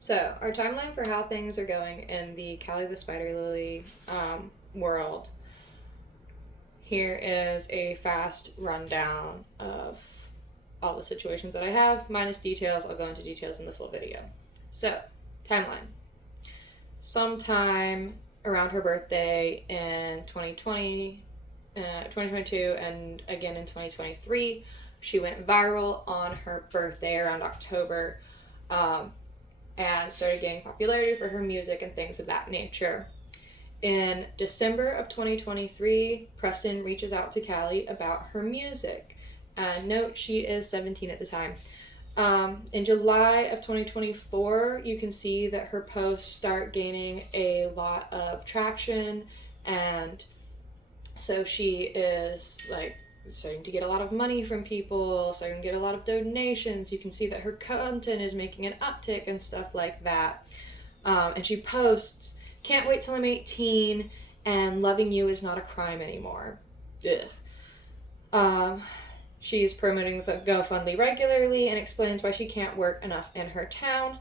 So, our timeline for how things are going in the Callie the Spider Lily world. Here is a fast rundown of all the situations that I have, minus details. I'll go into details in the full video. So, timeline. Sometime around her birthday in 2022, and again in 2023, she went viral on her birthday around October. And started gaining popularity for her music and things of that nature. In December of 2023, Preston reaches out to Callie about her music. Note, she is 17 at the time. In July of 2024, you can see that her posts start gaining a lot of traction, and so she is like starting to get a lot of money from people, starting to get a lot of donations. You can see that her content is making an uptick and stuff like that. And she posts, "Can't wait till I'm 18, and loving you is not a crime anymore." Ugh. She's promoting the GoFundMe regularly and explains why she can't work enough in her town.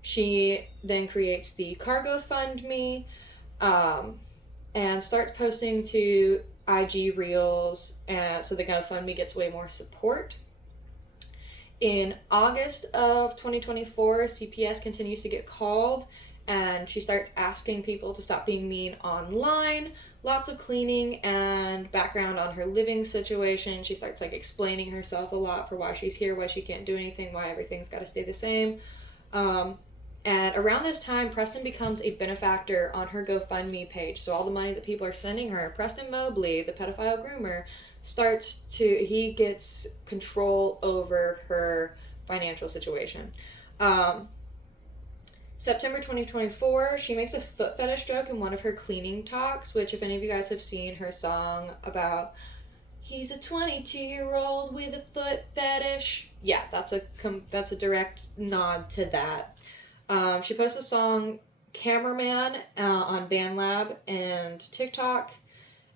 She then creates the car GoFundMe, and starts posting to IG Reels, and so the GoFundMe gets way more support. In August of 2024, CPS continues to get called, and she starts asking people to stop being mean online. Lots of cleaning and background on her living situation. She starts explaining herself a lot for why she's here, why she can't do anything, why everything's got to stay the same. And around this time, Preston becomes a benefactor on her GoFundMe page. So all the money that people are sending her, Preston Mobley, the pedophile groomer, he gets control over her financial situation. September 2024, she makes a foot fetish joke in one of her cleaning talks, which if any of you guys have seen her song about, "He's a 22-year-old with a foot fetish." Yeah, that's a direct nod to that. She posts a song, "Cameraman," on BandLab and TikTok.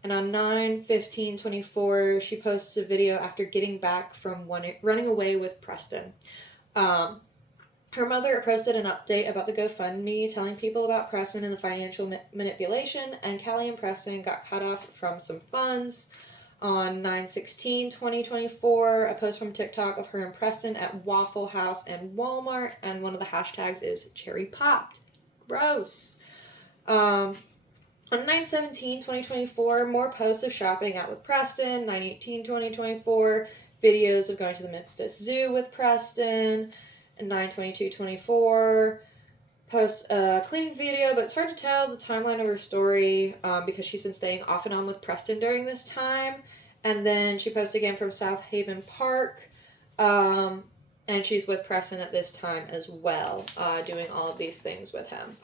And on 9/15/24, she posts a video after getting back from running away with Preston. Her mother posted an update about the GoFundMe, telling people about Preston and the financial manipulation, and Callie and Preston got cut off from some funds. On 9/16/2024, a post from TikTok of her and Preston at Waffle House and Walmart, and one of the hashtags is cherry popped. Gross. On 9/17/2024, more posts of shopping out with Preston. 9/18/2024, videos of going to the Memphis Zoo with Preston. And 9/22/24, posts a cleaning video, but it's hard to tell the timeline of her story because she's been staying off and on with Preston during this time. And then she posts again from South Haven Park, and she's with Preston at this time as well, doing all of these things with him.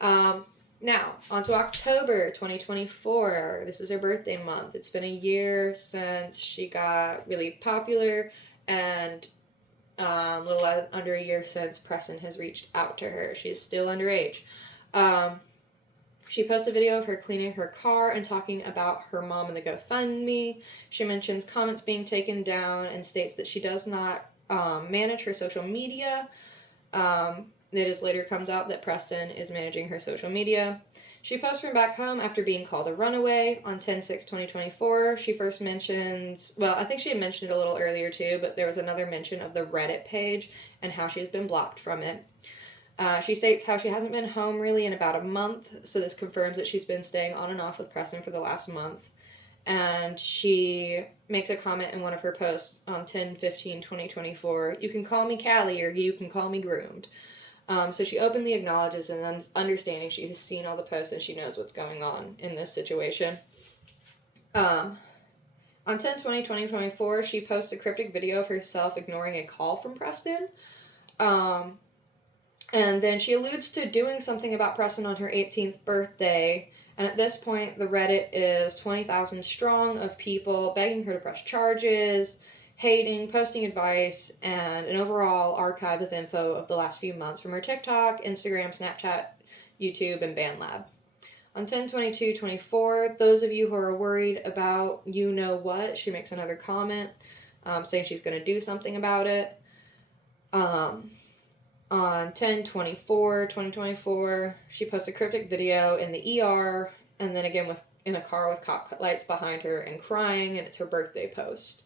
Now, on to October 2024. This is her birthday month. It's been a year since she got really popular, and a little under a year since Preston has reached out to her. She's still underage. She posts a video of her cleaning her car and talking about her mom and the GoFundMe. She mentions comments being taken down and states that she does not manage her social media. It later comes out that Preston is managing her social media. She posts from back home after being called a runaway. On 10/6/2024, she first mentions, well, I think she had mentioned it a little earlier too, but there was another mention of the Reddit page and how she's been blocked from it. She states how she hasn't been home really in about a month, so this confirms that she's been staying on and off with Preston for the last month. And she makes a comment in one of her posts on 10/15/2024, "You can call me Callie or you can call me groomed." So she openly acknowledges and understanding she has seen all the posts and she knows what's going on in this situation. On 10/20/2024, she posts a cryptic video of herself ignoring a call from Preston. And then she alludes to doing something about Preston on her 18th birthday. And at this point, the Reddit is 20,000 strong of people begging her to press charges, hating, posting advice, and an overall archive of info of the last few months from her TikTok, Instagram, Snapchat, YouTube, and BandLab. On 10/22/24, those of you who are worried about you know what, she makes another comment saying she's going to do something about it. On 10/24/2024, she posts a cryptic video in the ER, and then again in a car with cop lights behind her and crying, and it's her birthday post.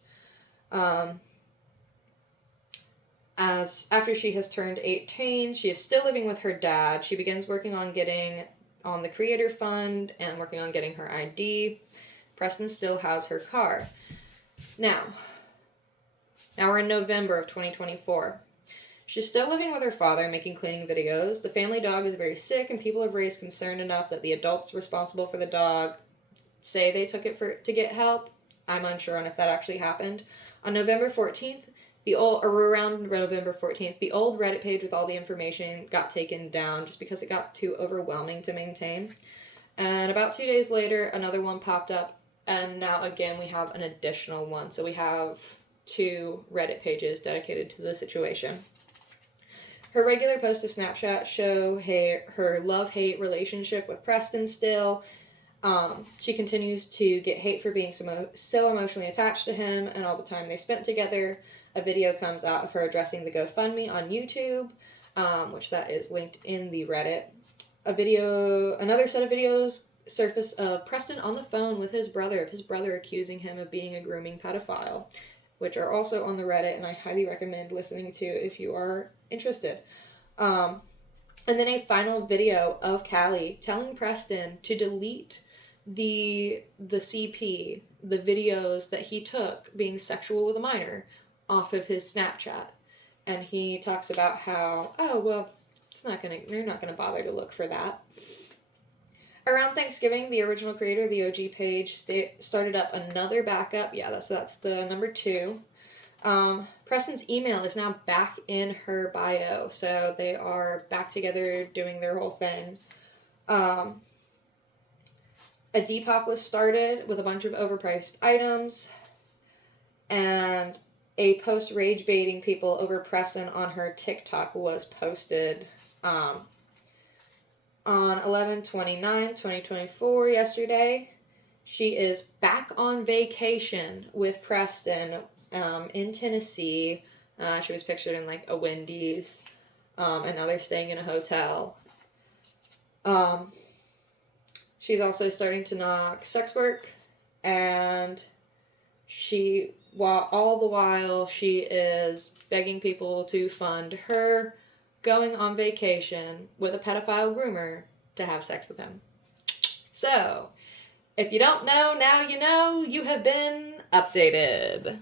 As after she has turned 18, she is still living with her dad. She begins working on getting on the creator fund and working on getting her ID. Preston still has her car. Now we're in November of 2024. She's still living with her father, making cleaning videos. The family dog is very sick, and people have raised concern enough that the adults responsible for the dog say they took it to get help. I'm unsure on if that actually happened. On November 14th, around November 14th, the old Reddit page with all the information got taken down just because it got too overwhelming to maintain. And about 2 days later, another one popped up, and now again we have an additional one. So we have 2 Reddit pages dedicated to the situation. Her regular posts to Snapchat show her love-hate relationship with Preston still. She continues to get hate for being so emotionally attached to him and all the time they spent together. A video comes out of her addressing the GoFundMe on YouTube, which that is linked in the Reddit. Another set of videos surface of Preston on the phone with his brother accusing him of being a grooming pedophile, which are also on the Reddit, and I highly recommend listening to if you are interested. And then a final video of Callie telling Preston to delete the CP, the videos that he took being sexual with a minor, off of his Snapchat. And he talks about how, they're not gonna bother to look for that. Around Thanksgiving, the original creator of the OG page started up another backup. Yeah, that's the number 2. Preston's email is now back in her bio, so they are back together doing their whole thing. A Depop was started with a bunch of overpriced items, and a post rage baiting people over Preston on her TikTok was posted on 11/29/2024 yesterday. She is back on vacation with Preston in Tennessee. She was pictured in like a Wendy's, and now they're staying in a hotel. She's also starting to knock sex work, and all the while she is begging people to fund her going on vacation with a pedophile groomer to have sex with him. So, if you don't know, now you know. You have been updated.